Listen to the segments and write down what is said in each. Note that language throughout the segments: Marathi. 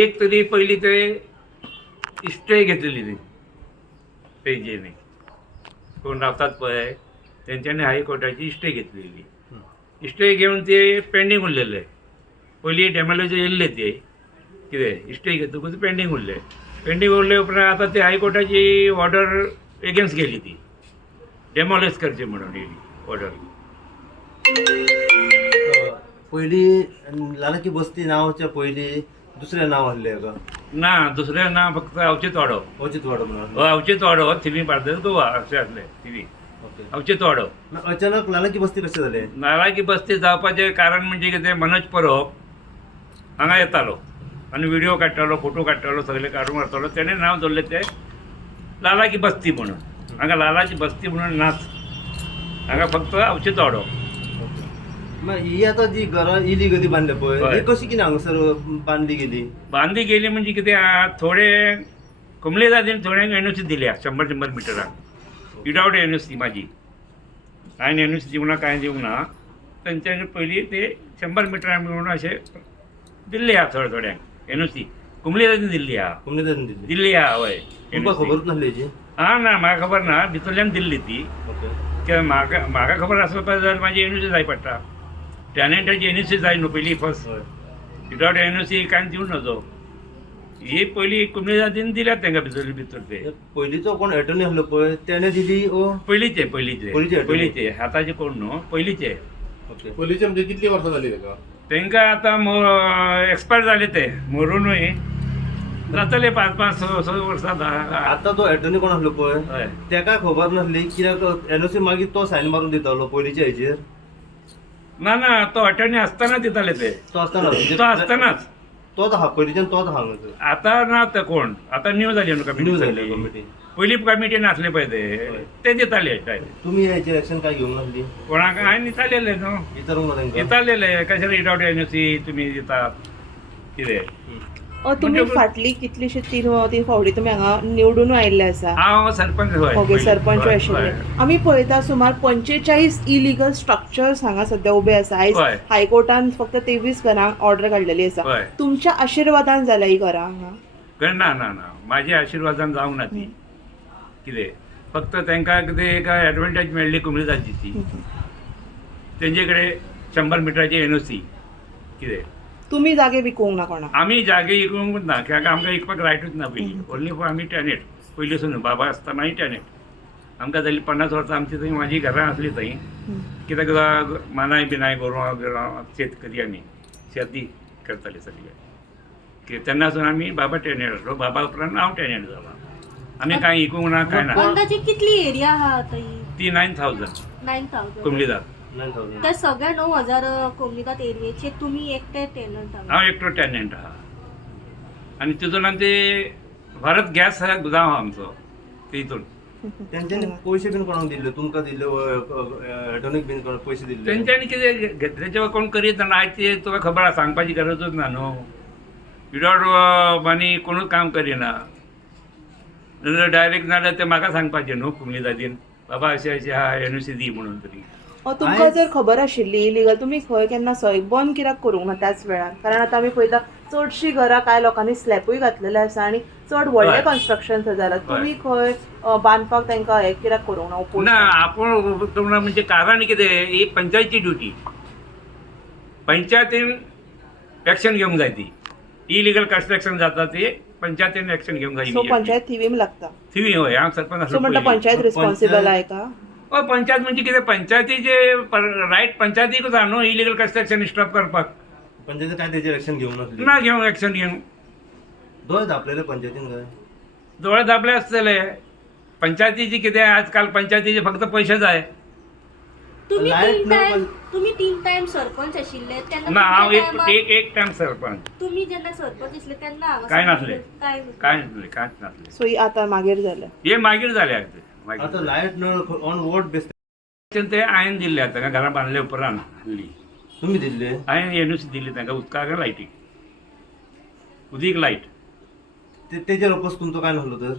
एक तरी पहिली ते स्टे घेतलेली ती पेजेने कोण रावतात पळय तेंच्यांनी हायकोर्टाची स्टे घेतलेली स्टे घेऊन ते पेंडींग उरलेले पयलीं डॅमोलॉजी येयल्ले ते कितें स्टे घेतकूच पेंडींग उरले उपरांत आतां ते हायकोर्टाची ऑर्डर एगेन्स्ट गेली ती डेमॉलिश करचे म्हणून येयली ऑर्डर. पयलीं लालाची बस्ती नांवाच्या पयलीं दुसरें नांव आसलें हाका ना दुसरें नांव फक्त अवचीत वाडो अवचित वाडो म्हणून. अवचीत वाडो थिवी पार्दल गोवा अशें आसलें थिवी ओके. अवचीत वाडो. अचानक लालाची बस्ती कशें जालें? नालायकी बस्ती जावपाचें कारण म्हणजे कितें मनोज परब हांगा येतालो आनी व्हिडिओ काडटालो फोटो काडटालो सगळे काडून व्हरतालो तेणें नांव दवरलें तें लालाची बस्ती म्हणून. हांगा लालाची बस्ती म्हणून नाच हांगा फक्त अवचीत वाडो. मग ही आता जी घरां इलिगली बांधल्या पळय हय. ही कशी कितें हांगासर बांधली गेली? बांदी गेली म्हणजे कितें थोडे कमले जातीन थोड्यांक एनओसी दिल्या 100 मिटरांक विदावट एनओसी म्हाजी हांवें एनओसी दिवंक ना कांय दिवंक ना तेंच्यांनी पयलीं ते 100 मिटरांक म्हणून अशें दिल्ले आहा थोड्यांक एनओसी कुमले जातीन दिल्ली आहा कोमलेदान दिल्ली आहा हय. तुमकां खबरूच नासली हेची? ना म्हाका खबर ना भितरल्यान दिल्ली ती ओके. कित्याक म्हाका खबर आसपाक जाय जाल्यार म्हाजी एनओसी जाय पडटा टॅनंटाची एनओसी जाय न्हू पयलीं फर्स्ट हय. विदावट एनओसी कांय दिवं नजो ही पयलीं कुमले जातीन दिल्यात तांकां भितर ते पयलींचो कोण एटर्नी आसलो पळय तेणे दिली ओ? पयलींचे पयलींचे पयलींचे आतांचे कोण न्हू पयलींचे. ओके. पयलींचे म्हणजे कितली वर्सां जाली ताका? तांकां आतां एक्सपायर जाले ते मरूनय जातले 5-6 वर्सां आतां तो एटर्नी कोण आसलो पळय हय. तेका खबर नासली कित्याक एनओसी मागीर तो सायन मारून दितालो पयलींच्या हेचेर. ना तो अटर्नी आसतना दिताले ते तो आसतना तो आसतनाच तोच आहा पयलींच्यान तोच आहा हांगासर. आतां ना ते कोण आतां न्यू जाली न्हू न्यू जाल्ली कमिटी कमिटी. पयलीं कमिटी नासले पळय ते दिताले तुमी हेचेर एक्शन काय घेवंक नासली? कोणाक हांवें दितालेले न्हू विचारूंक ना तांकां? दितालेले कशें विदावट एनओसी तुमी दितात कितें. तुम्ही फाटली कितलीशी तीन फावटी तुम्ही हांगा निवडून आयिल्ले आसा. हांव सरपंच हय. ओके सरपंच हय, आशिल्ले. हय. आमी पळयता सुमार 45 इलिगल स्ट्रक्चर्स हांगा सध्या उबे आसा. आयज हय. हायकोर्टान फक्त 23 घरांक ऑर्डर काडलेली आसा. हय. तुमच्या आशिर्वादान जाल्या ही घरां हांगा? ना म्हाज्या आशिर्वादान जावंक ना ती कितें फक्त तांकां कितें एक एडवांटेज मेळ्ळी कुमली जातीची तेंचे कडेन 100 मिटराची एनओसी कितें तुम्ही जागे विकूंक ना कोणाक? आमी जागे विकूंकूच ना कित्याक आमकां विकपाक रायटूच ना पयलीं ओन्ली फॉर आमी टॅनेट पयलींसून बाबा आसतनाय टॅनेट आमकां जाली 50 वर्सां आमची थंय म्हाजी घरां आसली थंय कित्याक मानाय बिनाय गोरवां बिरवां शेतकरी आमी शेती करताले सगळे तेन्नासून आमी बाबा टॅनेट आसलो बाबा उपरांत हांव टॅनेट जाला आमी कांय विकूंक ना कांय ना. अंदाजे कितली एरिया आहा आतां ही? ती 9000 9,000 कुमलीदार 9,000. त्या सगळ्या 9,000 कोमनीदात एरियेचे तुम्ही एकटे टेनंट आहात. हांव एकटो टॅनंट आहा आनी तितून ते भारत गॅस जावं आमचो तितून तेंच्यांनी पयशे बीन कोणाक दिल्ले? तुमकां दिल्ले एटर्नीक बीन कोणाक पयशे दिल्ले? तेंच्यांनी कितें घेतल्याचे कोण करीत ना आयज ते तुका खबर आसा सांगपाची गरजूच ना न्हू विदावट आनी कोणूच काम करिना डायरेक्ट नाल्यार ते म्हाका सांगपाचें न्हू कुमली जातीन बाबा अशें आहा एनओसी दी म्हणून तरी. तुमकां जर खबर आशिल्ली इलिगल तुमी खंय केन्ना सय बंद कित्याक करूंक ना त्याच वेळार? कारण आतां आमी पळयता चडशीं घरां कांय लोकांनी स्लॅपूय घातलेले आसा आनी चड व्हडले हय. कन्स्ट्रक्शन जालां. तुमी खंय बांदपाक तांकां हें कित्याक करूंक ना ओपोज? ना आपूण तुम्हाला म्हणजे कारण कितें ही पंचायतीची ड्युटी पंचायतीन एक्शन घेवंक जाय ती इलिगल कन्स्ट्रक्शन जाता ते पंचायतीन एक्शन घेवंक जाय. सो पंचायत थिवीम लागता. थिवी हय हांव सरपंच सो आसलो म्हणटा पयलीं. पंचायत रिस्पॉन्सिबल आहे का? पंचायत म्हणजे कितें पंचायतीचे रायट पंचायतीकूच आहा न्हू इलिगल कन्स्ट्रक्शन स्टॉप करपाक पंचायती काय तेचेर एक्शन घेवंक नासली? ना घेवंक एक्शन घेवंक दोळे धापलेले पंचायतीन काय? दोळे दाबले आसतले पंचायतीची कितें आजकाल पंचायतीचे फक्त पयशे जाय. तुम्ही लायट तीन न टाइम पण- तुम्ही 3 टाइम सरपंच आशिल्ले तेन्ना ना हांव तुमच्या टायमार- एक टायम सरपंच तुम्ही जेन्ना सरपंच आसले तेन्ना हांगा काय नासले. काय कांयच नासलें सो ही आतां मागीर जालें. हे मागीर जाले आता लायट नळ ऑन वोट बेस ते हांवें दिल्ले तांकां घरां बांदले उपरांत हल्ली तुम्ही दिल्ले? हांवें एनओसी दिल्ली तांकां उदकाक लायटीक उदीक लायट तेजेर अपोज तुमचो काय नासलो तर?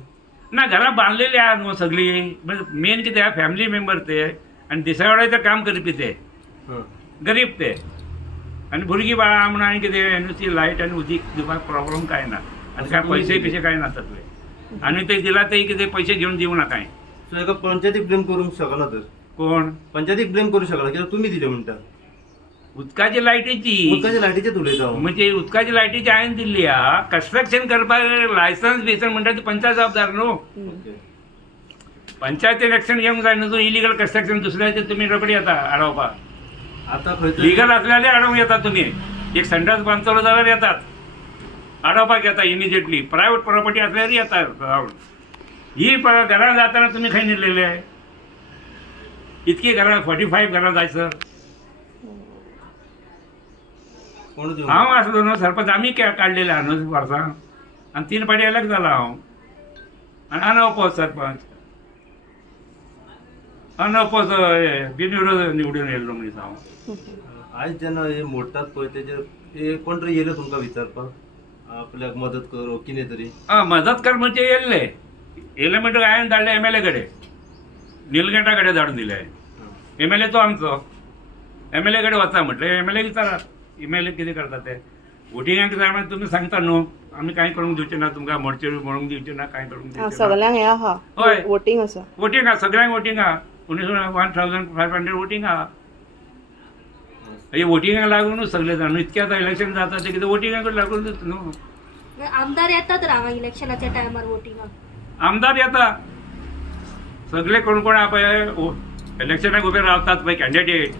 ना घरां बांदलेली आहा न्हू सगळीं मेन कितें आहा फॅमिली मेंबर ते आनी दिसावडे ते काम करपी ते हं. गरीब ते आनी भुरगीं बाळा म्हणून आनी कितें नुस्ती लायट आनी उदीक दिवपाक प्रॉब्लम काय ना आनी काय पयशे कशे काय नासतले आनी ते दिला ते कितें पयशे घेवन दिवं नाकाय सो एका पंचायतीक ब्लेम करूंक शकना तर कोण पंचायतीक ब्लेम करू शकना कित्याक तुमी दिले म्हणटा उदकाची लायटीची उदकाच्या लायटीचेच उलयता हांव. म्हणजे उदकाची लायटीची हांवें दिल्ली हा कन्स्ट्रक्शन करपाक लायसन्स बिसन म्हणटा ती पंचायत जबाबदार न्हू ओके. पंचायतीन एक्शन घेवंक जाय न्हू इलिगल कन्स्ट्रक्शन दुसऱ्याचे तुमी रोखडी येता अडवपाक आता खंय लिगल असल्याले अडवूंक येता तुमी एक संडास बांदतलो जाल्यार येतात अडवपाक येता इमिजिएटली प्रायवेट प्रॉपर्टी असल्यार येता ही घरां जाताना तुमी खंय नेलेले इतकी घरां 45 घरां जाय सर कोण दिवं? हांव आसलो न्हू सरपंच आमी काडलेले आहा न्हू वर्सां आनी 3 फाटी अलग जाला हांव आनी अनअपोज सरपंच अनअपोज बिनविरोध निवडून येयल्लो मनीस हांव आयज जेन्ना हे मोडटात पळय तेजेर हे कोण तरी येयले तुमकां विचारपाक आपल्याक मदत कर वो कितें तरी मदत कर म्हणजे येयले म्हणटकीर हांवें धाडले MLA कडेन निलगेटा कडेन धाडून दिले MLA तो आमचो MLA कडेन वचा म्हटलें MLA विचारात MLA कितें करता ते वोटिंगाक जाय म्हण तुमी सांगता न्हू आमी कांय करूंक दिवचे ना तुमकां मोडचे म्हणूंक दिवचे ना कांय करूंक हा, दिवचे ना सगळ्यांक हे आहा होय. वोटिंग आसा वोटिंग आहा सगळ्यांक वोटिंग आहा 1500 वोटिंग आहा हे वोटिंगाक लागूनच सगळे जाण इतके आतां इलेक्शन जाता ते कितें वोटिंगाक लागूनच न्हू आमदार येतात हांगा इलेक्शनाच्या टायमार वोटिंगाक आमदार येता सगळे कोण कोण पळय इलेक्शनाक उबे रावतात पळय कॅन्डिडेट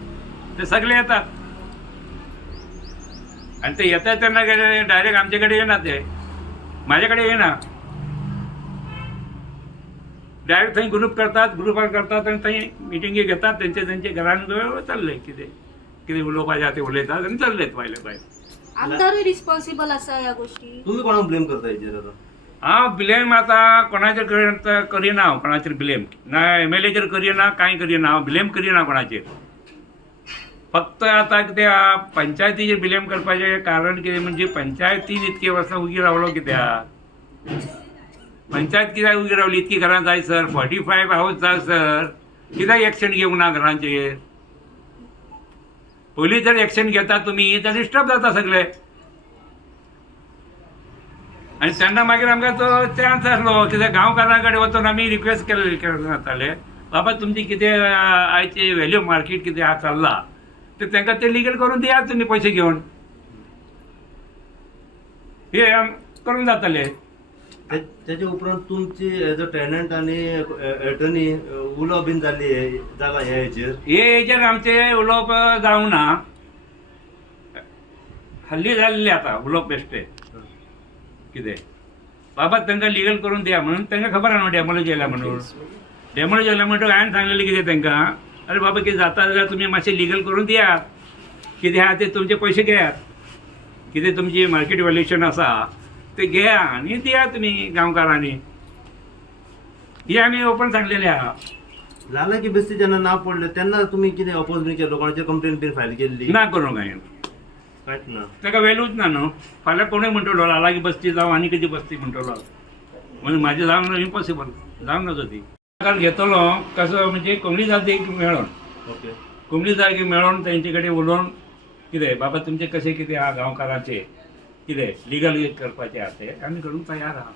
ते सगळे येतात आनी ते येतात तेन्ना डायरेक्ट आमचे कडेन येना ते म्हाजे कडेन येना डायरेक्ट थंय ग्रुप करतात ग्रुपार करतात आनी थंय मिटिंगी घेतात तेंचे घरान चल्ले कितें कितें उलोवपाचें आहा तें उलयतात आनी चल्लेत भायले भायर आमदारूय रिस्पॉन्सिबल आसा ह्या गोष्टी तुमी कोणाक ब्लेम करता हेजेर आता हांव ब्लेम आतां कोणाचेर करिना हांव कोणाचेर ब्लेम ना MLAचेर करिना कांय करिना हांव ब्लेम करिना कोणाचेर फक्त आतां कितें आहा पंचायतीचेर ब्लेम करपाचें कारण कितें म्हणजे पंचायतीन इतके वर्सां उगी रावलो कित्याक पंचायत कित्याक उगी रावली इतकी घरां जाय सर 45 हाऊस जाय सर कित्याक एक्शन घेवंक ना घरांचेर पयलीं जर एक्शन घेता तुमी तर डिस्टर्ब जाता सगळे आनी तेन्ना मागीर आमकां तो चान्स आसलो कित्याक गांवकारां कडेन वचून आमी रिक्वेस्ट केले जाताले बाबा तुमची कितें आयचे व्हॅल्यू मार्केट कितें आहा चल्ला ते तांकां ते लिगल करून दियात तुमी पयशे घेवन हे करून जाताले तेजे उपरांत तुमची एज अ टेनंट आनी एटर्नी उलो बीन जाला ह्या हेजेर हेजेर आमचे उलोवप जावंक ना हल्ली जाल्ले आतां उलोवप बेश्टे कितें बाबा तांकां लिगल करून दिया म्हणून तांकां खबर आहा न्हू डॅमोलेज येयला म्हणून डॅमोलेज येयला म्हणटकीर हांवें सांगलेलें कितें तांकां अरे बाबा कितें जाता जाल्यार तुमी मातशें लिगल करून दियात कितें आहा ते तुमचे पयशे घेयात कितें तुमची मार्केट व्हॅल्युएशन आसा ते घेया आनी दिया तुमी गांवकारांनी ही आमी ओपन सांगलेलें आहा लाला की बेस्ती जेन्ना नांव पडलें तेन्ना तुमी कितें अपोज बीन केलो कोणाचेर कंप्लेन बीन फायल केल्ली ना करूंक हांवें कांयच ना ताका व्हॅल्यूच ना न्हू फाल्यां कोणूय म्हणटलो लागी बस्ती जावं आनी कितें बस्ती म्हणटलो म्हणजे म्हाजें जावंक इम्पॉसिबल जावंक नजो ती घेतलो कसो म्हणजे कोंकणी जातीक मेळोन ओके कोंकणी जातीक मेळोन तेंचे कडेन उलोवन कितें बाबा तुमचें कशें कितें आहा गांवकारांचें कितें लिगल करपाचें आहा तें आमी करूंक तयार आहा